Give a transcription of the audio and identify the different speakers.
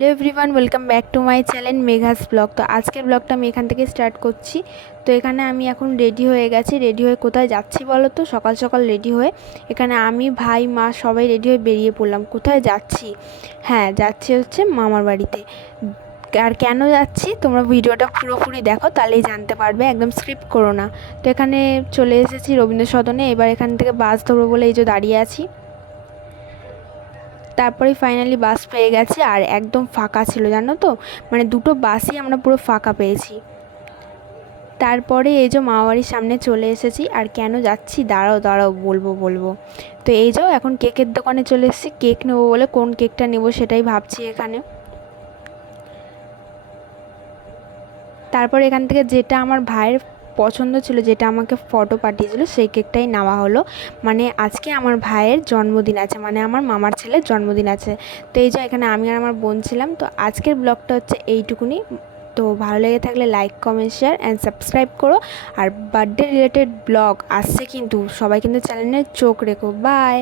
Speaker 1: Hello everyone welcome back to my channel Megha's vlog তো আজকের ব্লগটা আমি এখান থেকে স্টার্ট করছি। তো এখানে আমি এখন রেডি হয়ে গেছি। রেডি হয়ে কোথায় যাচ্ছি বলো তো? সকাল সকাল রেডি হয়ে এখানে আমি, ভাই, মা সবাই রেডি হয়ে বেরিয়ে পড়লাম। কোথায় যাচ্ছি? হ্যাঁ যাচ্ছি হচ্ছে মামার বাড়িতে। আর কেন যাচ্ছি? তোমরা ভিডিওটা পুরোপুরি দেখো, তাহলেই জানতে পারবে। একদম স্ক্রিপ্ট করো না। তো এখানে চলে এসেছি রবীন্দ্র সদনে এবার এখান থেকে বাস ধরবো বলে এই যে দাঁড়িয়ে আছি। তারপরে ফাইনালি বাস পেয়ে গেছি আর একদম ফাঁকা ছিল, জানো তো? মানে দুটো বাসই আমরা পুরো ফাঁকা পেয়েছি। তারপরে এই যে মামাবাড়ির সামনে চলে এসেছি, আর কেন যাচ্ছি? দাঁড়াও দাঁড়াও, বলব বলব। তো এই যাও এখন কেকের দোকানে চলে এসেছি, কেক নেব বলে কোন কেকটা নেব সেটাই ভাবছি এখানে। তারপর এখান থেকে যেটা আমার ভাইয়ের পছন্দ ছিল, যেটা আমাকে ফটো পাঠিয়েছিল, সেই কেকটাই নেওয়া হলো। মানে আজকে আমার ভাইয়ের জন্মদিন আছে মানে আমার মামার ছেলের জন্মদিন আছে। তো এই যে এখানে আমি আর আমার বোন ছিলাম, তো আজকের ব্লগটা হচ্ছে এইটুকুনি। তো ভালো লেগে থাকলে like comment share and subscribe করো। আর বার্থডে রিলেটেড ব্লগ আসছে কিন্তু, সবাই কিন্তু চ্যানেলে চোখ রেখো। বাই